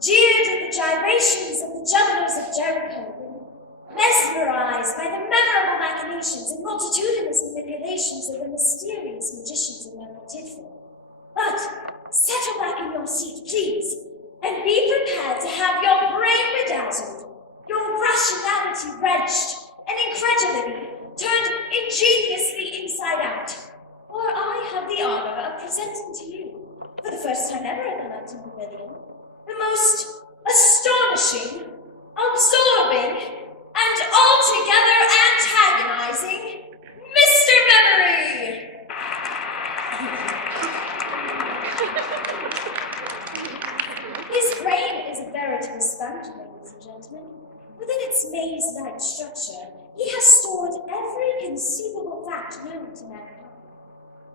Jeered at the gyrations of the jugglers of Jericho, mesmerized by the memorable machinations and multitudinous manipulations of the mysterious magicians of Memortifa. But settle back in your seat, please, and be prepared to have your brain bedazzled, your rationality wrenched, and incredulity turned ingeniously inside out. For I have the honor of presenting to you, for the first time ever in the London Pavilion, the most astonishing, absorbing, and altogether antagonizing Mr. Memory! His brain is a veritable sponge, ladies and gentlemen. Within its maze-like structure, he has stored every conceivable fact known to mankind.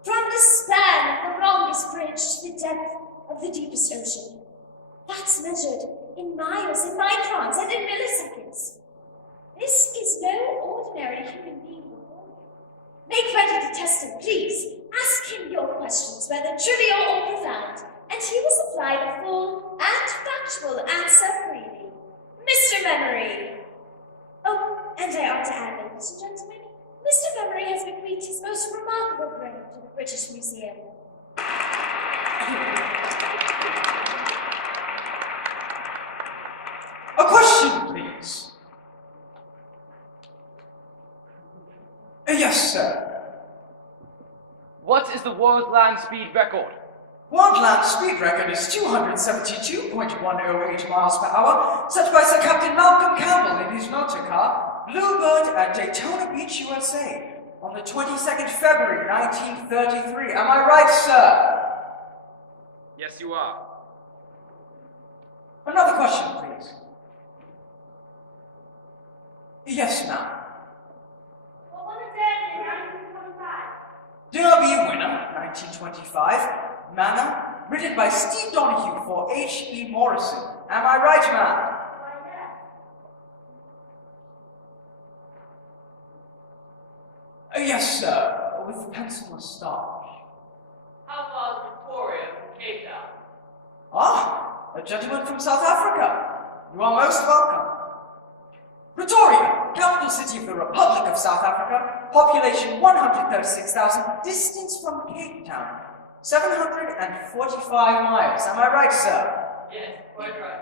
From the span of the longest bridge to the depth of the deepest ocean, facts measured in miles, in microns, and in milliseconds. This is no ordinary human being before you. Make ready to test him, please. Ask him your questions, whether trivial or profound, and he will supply the full and factual answer freely. Mr. Memory! Oh, and I ought to add, ladies and gentlemen, Mr. Memory has bequeathed his most remarkable brain to the British Museum. A question, please. Yes, sir. What is the world land speed record? World land speed record is 272.108 miles per hour, set by Sir Captain Malcolm Campbell in his motor car, Bluebird at Daytona Beach, USA, on the 22nd February, 1933. Am I right, sir? Yes, you are. Another question, please. Yes, ma'am. What was it dead in 1925? Derby winner, 1925. Manor, written by Steve Donahue for H.E. Morrison. Am I right, ma'am? Yes, sir, with pencil moustache. How far is Victoria from Cape Town? Ah, a gentleman from South Africa. You are most welcome. Pretoria, capital city of the Republic of South Africa, population 136,000, distance from Cape Town, 745 miles. Am I right, sir? Yes, quite right.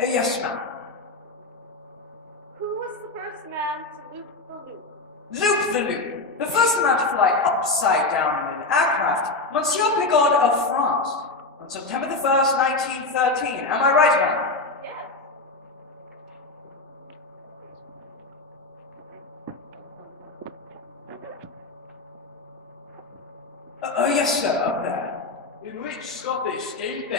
Yes, ma'am. Who was the first man to loop the loop? Loop the loop. The first man to fly upside down in an aircraft, Monsieur Pigot of France, on September the 1st, 1913. Am I right, ma'am? Yes, sir, up there. In which Scottish county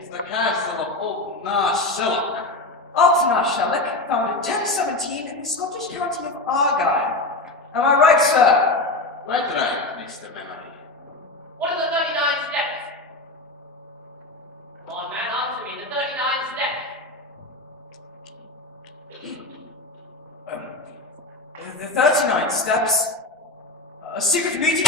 is the castle of Altnash-Shellock? Altnash-Shellock, founded 1017 in the Scottish county of Argyll. Am I right, sir? Quite right, Mr. Memory. What are the 39 steps? Come on, man, answer me. The 39 steps. The 39 steps. A secret meeting.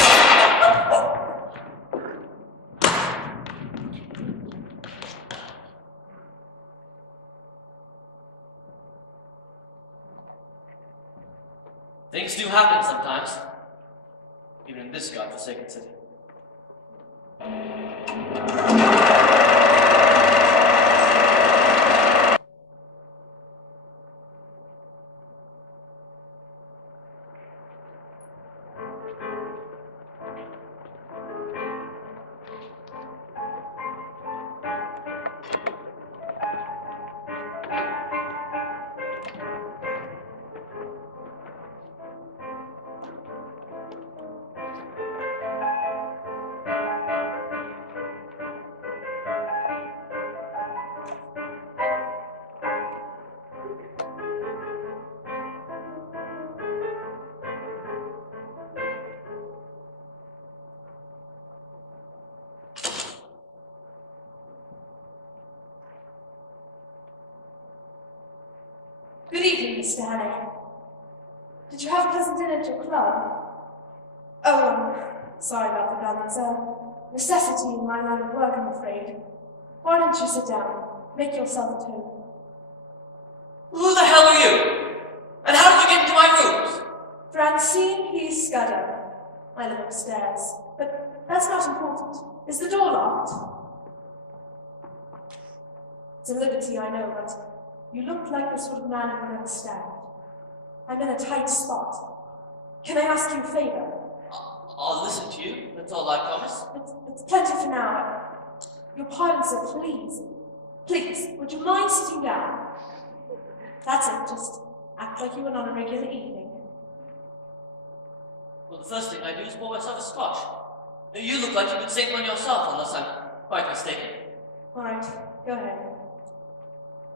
Things do happen sometimes. Even in this godforsaken city. Good evening, Mr. Hannay. Did you have a pleasant dinner at your club? Oh, sorry about the gun. It's a necessity in my line of work, I'm afraid. Why don't you sit down? Make yourself at home. Who the hell are you? And how did you get into my rooms? Francine P. Scudder. I live upstairs. But that's not important. Is the door locked? It's a liberty, I know, but you look like the sort of man who would understand. I'm in a tight spot. Can I ask you a favor? I'll listen to you, that's all I promise. It's plenty for now. Your pardon, sir, please. Please, would you mind sitting down? That's it, just act like you were on a regular evening. Well, the first thing I do is pour myself a scotch. You look like you could save one yourself, unless I'm quite mistaken. All right, go ahead.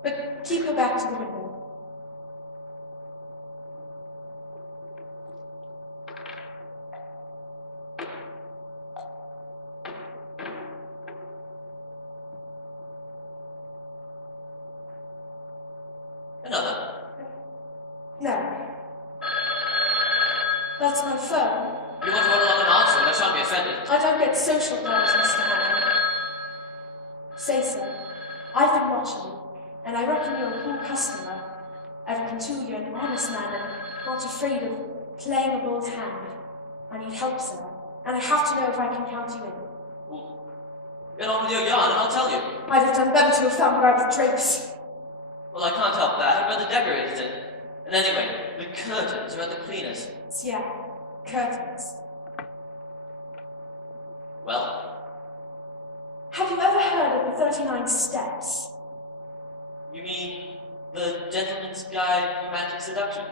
But keep your back to the window. Another. No. That's my phone. You want to run along an answer, and I shan't be offended. I don't get social calls, Mr. Hannay. Say so. I've been watching you, and I reckon you're a cool customer. I reckon too you're an honest man and not afraid of playing a bull's hand. I need help, sir, and I have to know if I can count you in. Well, get on with your yarn, and I'll tell you. I'd have done better to have found where I the trace. Well, I can't help that. I'd rather decorate it. And anyway, the curtains are at the cleaners. Yeah, curtains. Well, Have you ever heard of the 39 Steps? you mean the Gentleman's Guide to Romantic Seduction?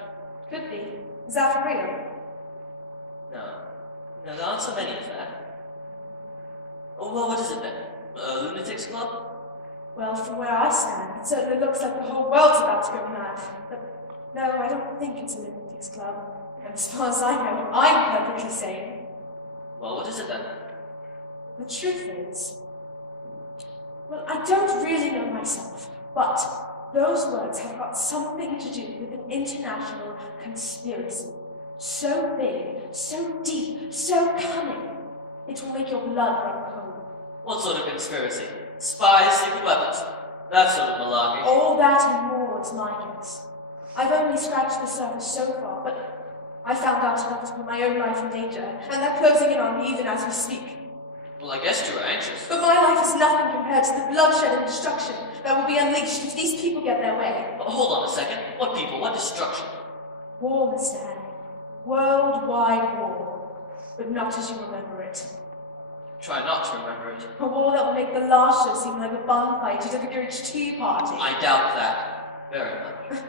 Could be. Is that for real? No. No, there aren't so many of that. Oh, well, what is it then? A lunatic's club? Well, from where I stand, it certainly looks like the whole world's about to go mad. But no, I don't think it's a lunatic's club. And as far as I know, I'm perfectly sane. Well, what is it then? The truth is, well, I don't really know myself, but those words have got something to do with an international conspiracy. So big, so deep, so cunning, it will make your blood run cold. What sort of conspiracy? Spies, secret weapons? That sort of malarkey. All that and more is my guess. I've only scratched the surface so far, but I found out enough to put my own life in danger, and they're closing in on me even as we speak. Well, I guess you were anxious. But my life is nothing compared to the bloodshed and destruction that will be unleashed if these people get their way. But hold on a second. What people? What destruction? War, Mr. Hannay. Worldwide war. But not as you remember it. Try not to remember it. A war that will make the last show seem like a bun fight at a vicarage tea party. I doubt that. Very much.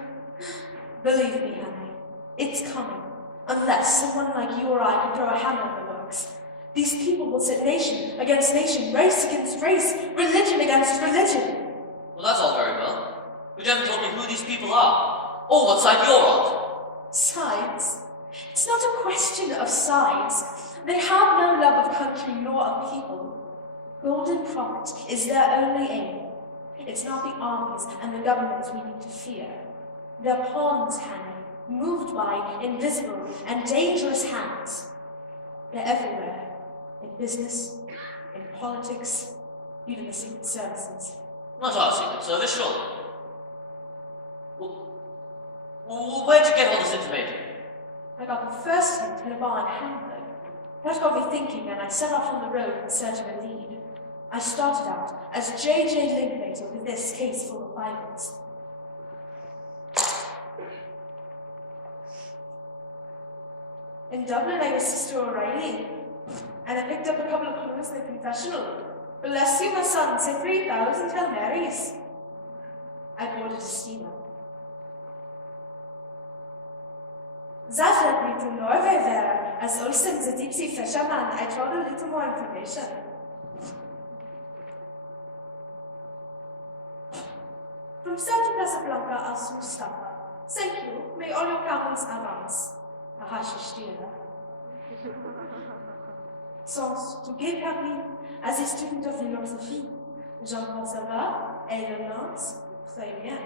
Believe me, Hannay, it's coming. Unless someone like you or I can throw a hammer in the works. These people will sit nation against nation, race against race, religion against religion. Well, that's all very well. But you haven't told me who these people are, or what side you're on. Sides? It's not a question of sides. They have no love of country nor of people. Golden profit is their only aim. It's not the armies and the governments we need to fear. They're pawns, Hannay, moved by invisible and dangerous hands. They're everywhere. In business, in politics, even the secret services. Not our secret service, surely. Well, where'd you get all this information? I got the first hint in a bar in Hamburg. That got me thinking, and I set off on the road in search of a lead. I started out as J.J. Linklater with this case full of Bibles. In Dublin, I was Sister O'Reilly, and I picked up a couple of clues in the confessional. Bless you, my son, say 3,000 Hail Marys. I boarded a steamer. That led me to Norway where, as Olsen, the deep-sea fisherman, I tried a little more information. From Santa Casablanca as Mustafa. Thank you. May all your garments avance. A hashish dealer. Sans to gay Paris, as a student of philosophy, Jean-Paul Sartre, Ada Lance, très bien.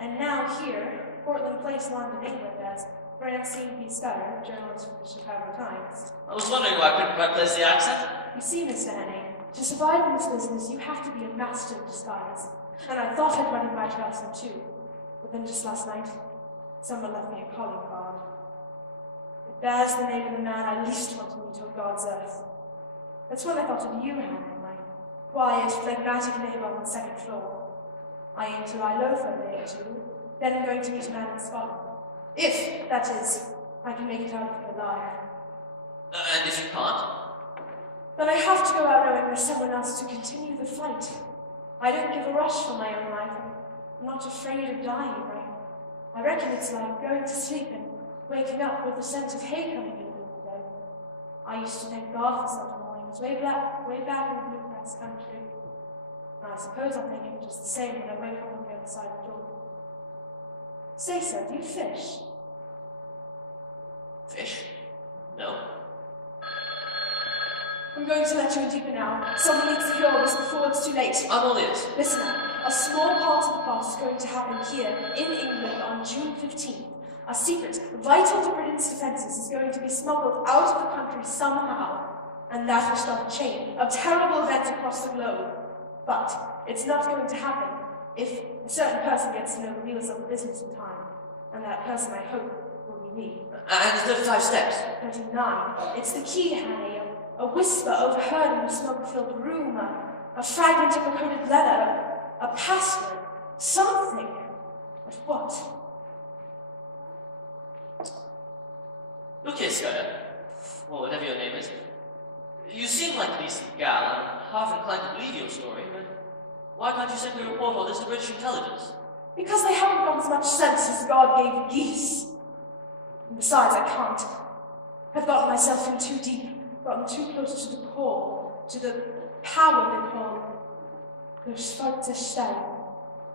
And now here, Portland Place, London, England, as Francine P. Scudder, journalist from the Chicago Times. I was wondering why I couldn't quite place the accent. You see, Mr. Henning, to survive in this business, you have to be a master of disguise. And I thought I'd run in my person too. But then just last night, someone left me a calling card. It bears the name of the man I least want to meet on God's earth. That's when I thought of you, Hannah, my quiet, phlegmatic neighbor on the second floor. I aim to lie low for a day or two, then I'm going to meet a man in Scotland. If, that is, I can make it out of here alive. And if you can't? Then I have to go out knowing there's someone else to continue the fight. I don't give a rush for my own life. I'm not afraid of dying. I reckon it's like going to sleep and waking up with the scent of hay coming in the window. I used to thank God for Sunday mornings way back in the bluegrass country. And I suppose I'm thinking just the same when I wake up on the other side of the door. Say, sir, do you fish? Fish? No. I'm going to let you in deeper now. Someone needs to hear all this before it's too late. I'm all ears. Listen up. A small part of the plot is going to happen here, in England, on June 15th. A secret, vital to Britain's defences, is going to be smuggled out of the country somehow. And that will start a chain of terrible events across the globe. But it's not going to happen if a certain person gets to know the wheels of the business in time. And that person, I hope, will be me. And the 35 steps? 39. It's the key, Hanny. A whisper overheard in a smoke-filled room. A fragment of a coded letter. A password. Something. But what? Look here, Scudder. Or whatever your name is. You seem like a decent gal. I'm half inclined to believe your story, but why can't you simply report all this to British intelligence? Because they haven't got as much sense as God gave geese. And besides, I can't. I've gotten myself in too deep, gotten too close to the core, to the power they call Stein.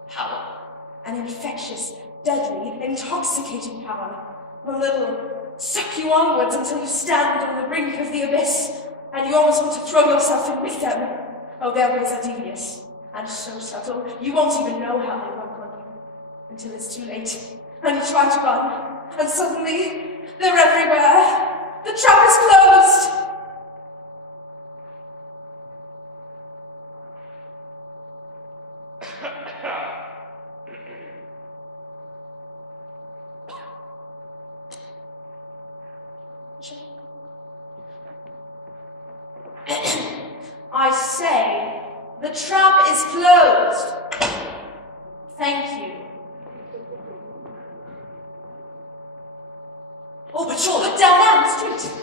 Power? An infectious, deadly, intoxicating power. One that'll suck you onwards until you stand on the brink of the abyss, and you almost want to throw yourself in with them. Oh, their ways are devious, and so subtle, you won't even know how they work on you, until it's too late, and you try to run, and suddenly, they're everywhere. The trap is closed! I say, the trap is closed. Thank you. Oh, but surely... Look down the street.